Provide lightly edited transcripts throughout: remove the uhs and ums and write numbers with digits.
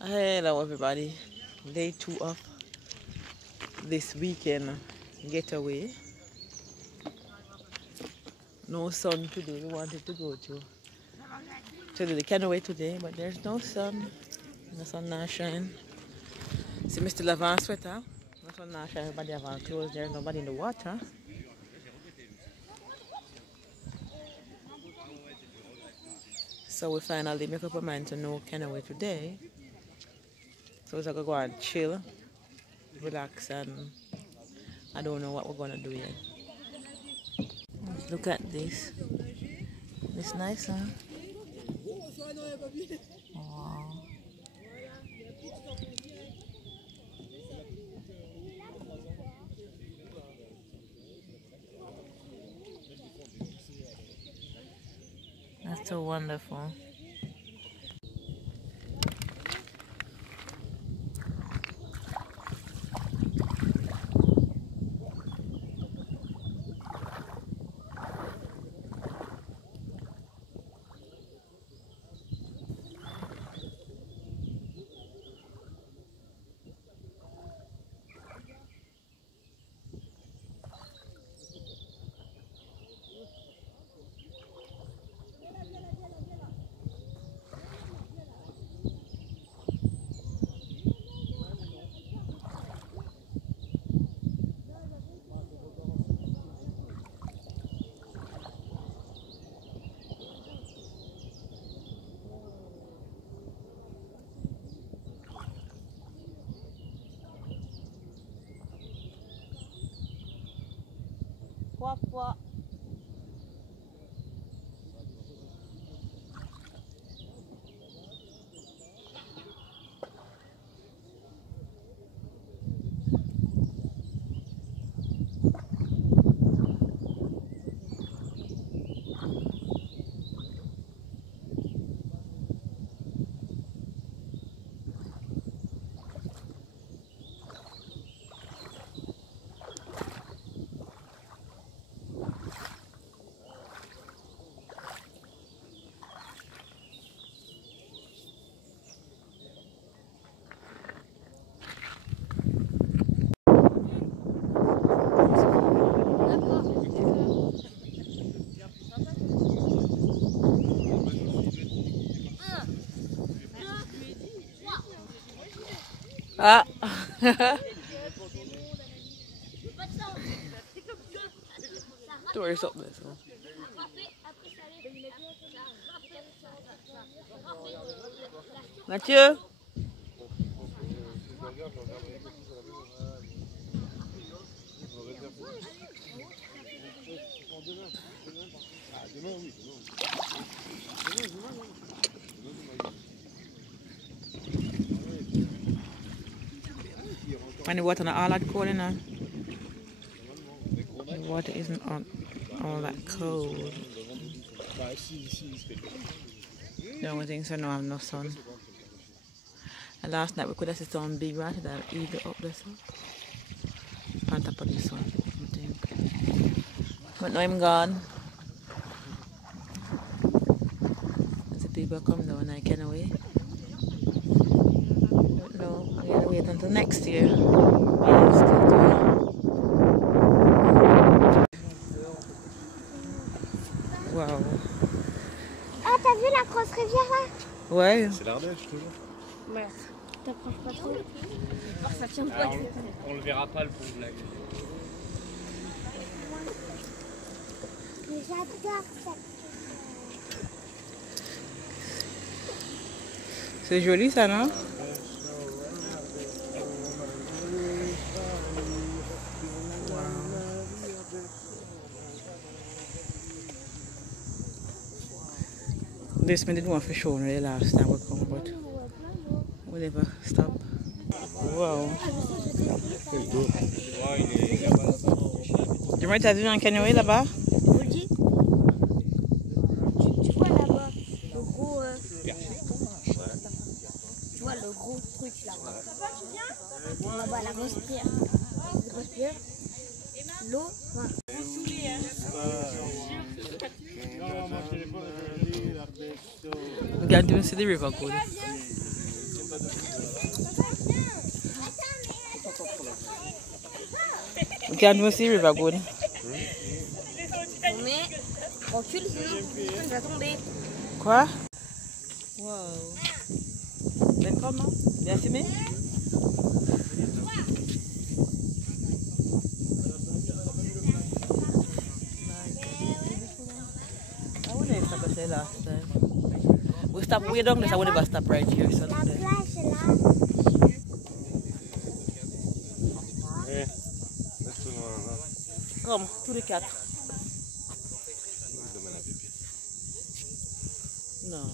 Hello everybody, day 2 of this weekend getaway. No sun today. We wanted to go to the getaway today, but there's no sun. The sun not shine. See, me still have on sweater. The sun not shine. Everybody have on clothes. There's nobody in the water. So we finally make up our mind to no getaway today. So we're gonna go and chill, relax, and I don't know what we're gonna do yet. Let's look at this. It's nice, huh? Wow. That's so wonderful. What? Ah. Tourist up this one. Mathieu. When the water not all that cold, you know. The water isn't all that cold. The only thing is I don't have no sun. And last night we could have seen some big rat that eagle up there, so on top of the sun, I think. But now I'm gone. As the people come down, I can't wait. But no, I'm gonna wait until next year. Wow. Ah, t'as vu la grosse rivière là? Ouais. C'est l'Ardèche toujours. Merde. T'approches pas trop. Ça tient pas. Alors, on le verra pas le pont de blague. Mais j'adore ça. C'est joli ça, non? This we didn't want to show the last time we come, but we never stop. Wow. J'aimerais t'as vu un canoë là-bas? Je vous le dis. Tu vois là-bas le gros. Tu vois le gros truc là. Là-bas, la grosse pierre. La grosse pierre. L'eau. We can't even see the river good. You can't even see river good. Mais recule sinon tu vas tomber. Quoi? Wow. Ben comment? Bien filmé? I wouldn't even stop there last time. We stopped way down this, I wouldn't even stop right here. So La plage est là. Eh, laisse-toi là. come, to the cat. No.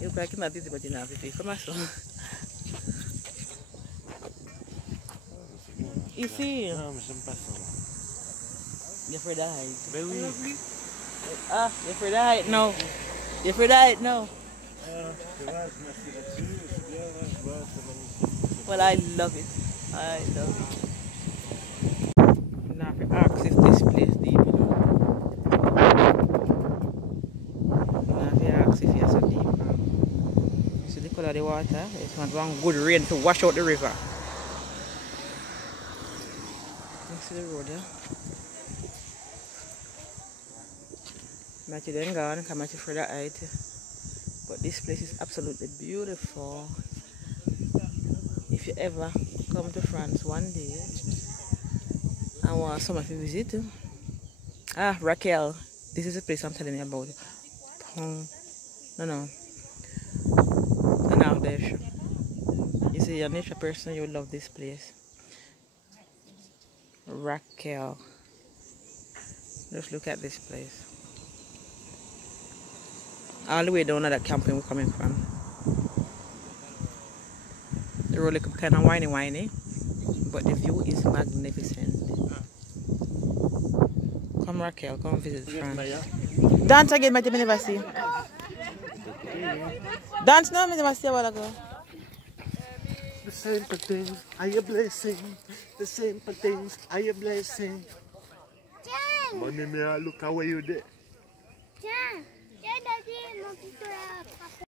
You look like you're not busy, but you're not busy. Come on, son. Ici. Non, mais j'aime pas ça. You're afraid of height. Ben oui. Ah, you're afraid of height? No. You're afraid of height? No. Tu vois, je m'assieds là-dessus, c'est bien, là, je vois, c'est magnifique. Well, I love it. I love it. Now, if you ask if this place deep, you know. Now, if you ask if it's so deep, you see the color of the water? It wants one good rain to wash out the river. You see the road, yeah? Matty then gone, come at you further height. But this place is absolutely beautiful. If you ever come to France one day, I want someone to visit. Ah, Raquel, this is the place I'm telling you about. No. An Ardèche. You see, you're a nature person, you will love this place. Raquel. Just look at this place. All the way down to that camping we're coming from. The road looks kind of whiny, but the view is magnificent. Come Raquel, come visit France. Dance again, my never see. Dance now, I never see a while ago. The simple things are a blessing. The simple things are a blessing. Tiens, Money, me, look how you did. tiens, daddy, mon petit